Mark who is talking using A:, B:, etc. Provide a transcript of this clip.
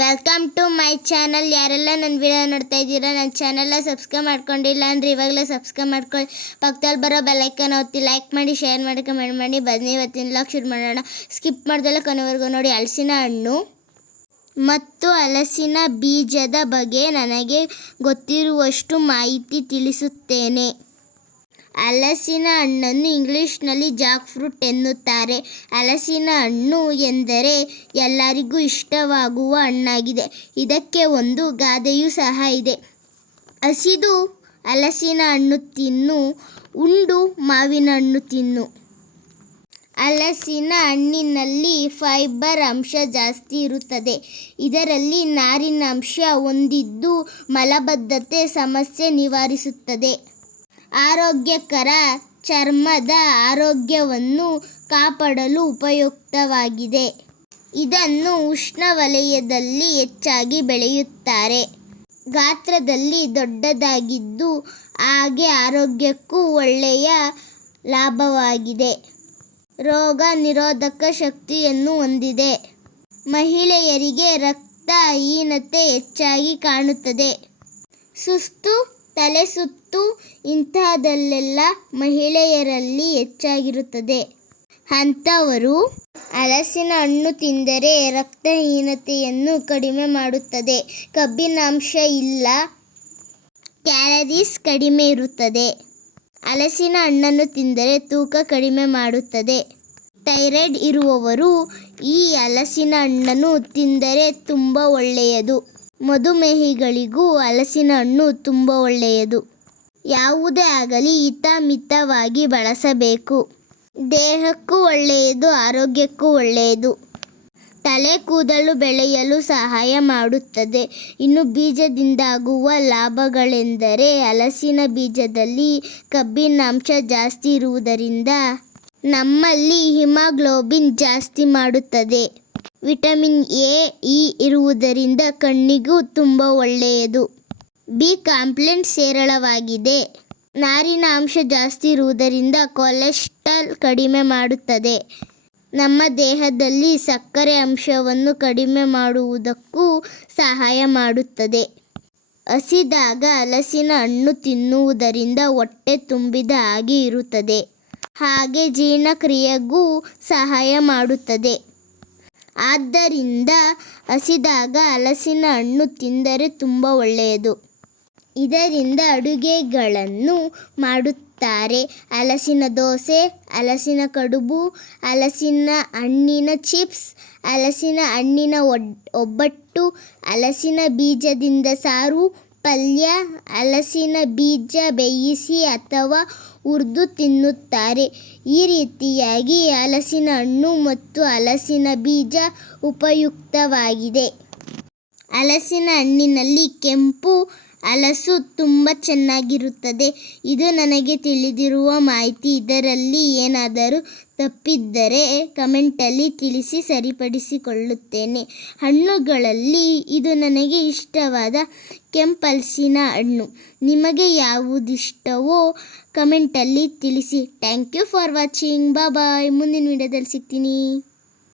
A: Welcome to my channel ಯಾರೆಲ್ಲ ನನ್ನ video ನೋಡ್ತಾ ಇದ್ದೀರಾ ನನ್ನ ಚಾನಲ್ನ ಸಬ್ಸ್ಕ್ರೈಬ್ ಮಾಡ್ಕೊಂಡಿಲ್ಲ ಅಂದರೆ ಇವಾಗಲೇ ಸಬ್ಸ್ಕ್ರೈಬ್ ಮಾಡ್ಕೊಳ್ಳಿ. ಪಕ್ಕದಲ್ಲಿ ಬರೋ ಬೆಲೈಕನ್ ಒತ್ತಿ ಲೈಕ್ ಮಾಡಿ ಶೇರ್ ಮಾಡಿ ಕಮೆಂಟ್ ಮಾಡಿ. ಬನ್ನಿ ಇವತ್ತಿನ ಲಾಕ್ ಶುರು ಮಾಡೋಣ. ಸ್ಕಿಪ್ ಮಾಡ್ದಲ್ಲ ಕೊನೆವರೆಗೂ ನೋಡಿ. ಹಲಸಿನ ಹಣ್ಣು ಮತ್ತು ಹಲಸಿನ ಬೀಜದ ಬಗ್ಗೆ ನನಗೆ ಗೊತ್ತಿರುವಷ್ಟು ಮಾಹಿತಿ ತಿಳಿಸುತ್ತೇನೆ. ಹಲಸಿನ ಹಣ್ಣನ್ನು ಇಂಗ್ಲಿಷ್ನಲ್ಲಿ ಜಾಕ್ ಫ್ರೂಟ್ ಎನ್ನುತ್ತಾರೆ. ಹಲಸಿನ ಹಣ್ಣು ಎಂದರೆ ಎಲ್ಲರಿಗೂ ಇಷ್ಟವಾಗುವ ಹಣ್ಣಾಗಿದೆ. ಇದಕ್ಕೆ ಒಂದು ಗಾದೆಯೂ ಸಹ ಇದೆ. ಹಸಿದು ಹಲಸಿನ ಹಣ್ಣು ತಿನ್ನು, ಉಂಡು ಮಾವಿನ ಹಣ್ಣು ತಿನ್ನು. ಹಲಸಿನ ಹಣ್ಣಿನಲ್ಲಿ ಫೈಬರ್ ಅಂಶ ಜಾಸ್ತಿ ಇರುತ್ತದೆ. ಇದರಲ್ಲಿ ನಾರಿನ ಅಂಶ ಹೊಂದಿದ್ದು ಮಲಬದ್ಧತೆ, ಸಮಸ್ಯೆ ನಿವಾರಿಸುತ್ತದೆ. ಆರೋಗ್ಯಕರ ಚರ್ಮದ ಆರೋಗ್ಯವನ್ನು ಕಾಪಾಡಲು ಉಪಯುಕ್ತವಾಗಿದೆ. ಇದನ್ನು ಉಷ್ಣವಲಯದಲ್ಲಿ ಹೆಚ್ಚಾಗಿ ಬೆಳೆಯುತ್ತಾರೆ. ಗಾತ್ರದಲ್ಲಿ ದೊಡ್ಡದಾಗಿದ್ದು ಹಾಗೆ ಆರೋಗ್ಯಕ್ಕೂ ಒಳ್ಳೆಯ ಲಾಭವಾಗಿದೆ. ರೋಗ ನಿರೋಧಕ ಶಕ್ತಿಯನ್ನು ಹೊಂದಿದೆ. ಮಹಿಳೆಯರಿಗೆ ರಕ್ತಹೀನತೆ ಹೆಚ್ಚಾಗಿ ಕಾಣುತ್ತದೆ. ಸುಸ್ತು ತಲೆ ಸುತ್ತು ಇಂತಹದಲ್ಲೆಲ್ಲ ಮಹಿಳೆಯರಲ್ಲಿ ಹೆಚ್ಚಾಗಿರುತ್ತದೆ. ಅಂಥವರು ಹಲಸಿನ ಹಣ್ಣು ತಿಂದರೆ ರಕ್ತಹೀನತೆಯನ್ನು ಕಡಿಮೆ ಮಾಡುತ್ತದೆ. ಕಬ್ಬಿನಾಂಶ ಇಲ್ಲ, ಕ್ಯಾಲರೀಸ್ ಕಡಿಮೆ ಇರುತ್ತದೆ. ಹಲಸಿನ ಹಣ್ಣನ್ನು ತಿಂದರೆ ತೂಕ ಕಡಿಮೆ ಮಾಡುತ್ತದೆ. ಥೈರಾಯ್ಡ್ ಇರುವವರು ಈ ಹಲಸಿನ ಹಣ್ಣನ್ನು ತಿಂದರೆ ತುಂಬ ಒಳ್ಳೆಯದು. ಮಧುಮೇಹಿಗಳಿಗೂ ಹಲಸಿನ ಹಣ್ಣು ತುಂಬ ಒಳ್ಳೆಯದು. ಯಾವುದೇ ಆಗಲಿ ಹಿತಮಿತವಾಗಿ ಬಳಸಬೇಕು. ದೇಹಕ್ಕೂ ಒಳ್ಳೆಯದು, ಆರೋಗ್ಯಕ್ಕೂ ಒಳ್ಳೆಯದು. ತಲೆ ಕೂದಲು ಬೆಳೆಯಲು ಸಹಾಯ ಮಾಡುತ್ತದೆ. ಇನ್ನು ಬೀಜದಿಂದಾಗುವ ಲಾಭಗಳೆಂದರೆ ಹಲಸಿನ ಬೀಜದಲ್ಲಿ ಕಬ್ಬಿನಾಂಶ ಜಾಸ್ತಿ ಇರುವುದರಿಂದ ನಮ್ಮಲ್ಲಿ ಹಿಮೋಗ್ಲೋಬಿನ್ ಜಾಸ್ತಿ ಮಾಡುತ್ತದೆ. ವಿಟಮಿನ್ ಎ, ಇ ಇರುವುದರಿಂದ ಕಣ್ಣಿಗೂ ತುಂಬ ಒಳ್ಳೆಯದು. ಬಿ ಕಾಂಪ್ಲೆಕ್ಸ್ ಹೇರಳವಾಗಿದೆ ನಾರಿನ ಅಂಶ ಜಾಸ್ತಿ ಇರುವುದರಿಂದ ಕೊಲೆಸ್ಟ್ರಾಲ್ ಕಡಿಮೆ ಮಾಡುತ್ತದೆ. ನಮ್ಮ ದೇಹದಲ್ಲಿ ಸಕ್ಕರೆ ಅಂಶವನ್ನು ಕಡಿಮೆ ಮಾಡುವುದಕ್ಕೂ ಸಹಾಯ ಮಾಡುತ್ತದೆ. ಹಸಿದಾಗ ಹಲಸಿನ ಹಣ್ಣು ತಿನ್ನುವುದರಿಂದ ಹೊಟ್ಟೆ ತುಂಬಿದ ಹಾಗೆ ಇರುತ್ತದೆ. ಹಾಗೆ ಜೀರ್ಣಕ್ರಿಯೆಗೂ ಸಹಾಯ ಮಾಡುತ್ತದೆ. ಆದ್ದರಿಂದ ಹಸಿದಾಗ ಹಲಸಿನ ಹಣ್ಣು ತಿಂದರೆ ತುಂಬ ಒಳ್ಳೆಯದು. ಇದರಿಂದ ಅಡುಗೆಗಳನ್ನು ಮಾಡುತ್ತಾರೆ. ಹಲಸಿನ ದೋಸೆ, ಹಲಸಿನ ಕಡುಬು, ಹಲಸಿನ ಹಣ್ಣಿನ ಚಿಪ್ಸ್, ಹಲಸಿನ ಹಣ್ಣಿನ ಒಬ್ಬಟ್ಟು, ಹಲಸಿನ ಬೀಜದಿಂದ ಸಾರು ಪಲ್ಯ, ಹಲಸಿನ ಬೀಜ ಬೇಯಿಸಿ ಅಥವಾ ಹುರಿದು ತಿನ್ನುತ್ತಾರೆ. ಈ ರೀತಿಯಾಗಿ ಹಲಸಿನ ಹಣ್ಣು ಮತ್ತು ಹಲಸಿನ ಬೀಜ ಉಪಯುಕ್ತವಾಗಿದೆ. ಹಲಸಿನ ಹಣ್ಣಿನಲ್ಲಿ ಕೆಂಪು ಹಲಸು ತುಂಬ ಚೆನ್ನಾಗಿರುತ್ತದೆ. ಇದು ನನಗೆ ತಿಳಿದಿರುವ ಮಾಹಿತಿ. ಇದರಲ್ಲಿ ಏನಾದರೂ ತಪ್ಪಿದ್ದರೆ ಕಮೆಂಟಲ್ಲಿ ತಿಳಿಸಿ ಸರಿಪಡಿಸಿಕೊಳ್ಳುತ್ತೇನೆ. ಹಣ್ಣುಗಳಲ್ಲಿ ಇದು ನನಗೆ ಇಷ್ಟವಾದ ಕೆಂಪಲ್ಸಿನ ಹಣ್ಣು. ನಿಮಗೆ ಯಾವುದಿಷ್ಟವೋ ಕಮೆಂಟಲ್ಲಿ ತಿಳಿಸಿ. Thank you for watching. Bye. ಮುಂದಿನ ವಿಡಿಯೋದಲ್ಲಿ ಸಿಗ್ತೀನಿ.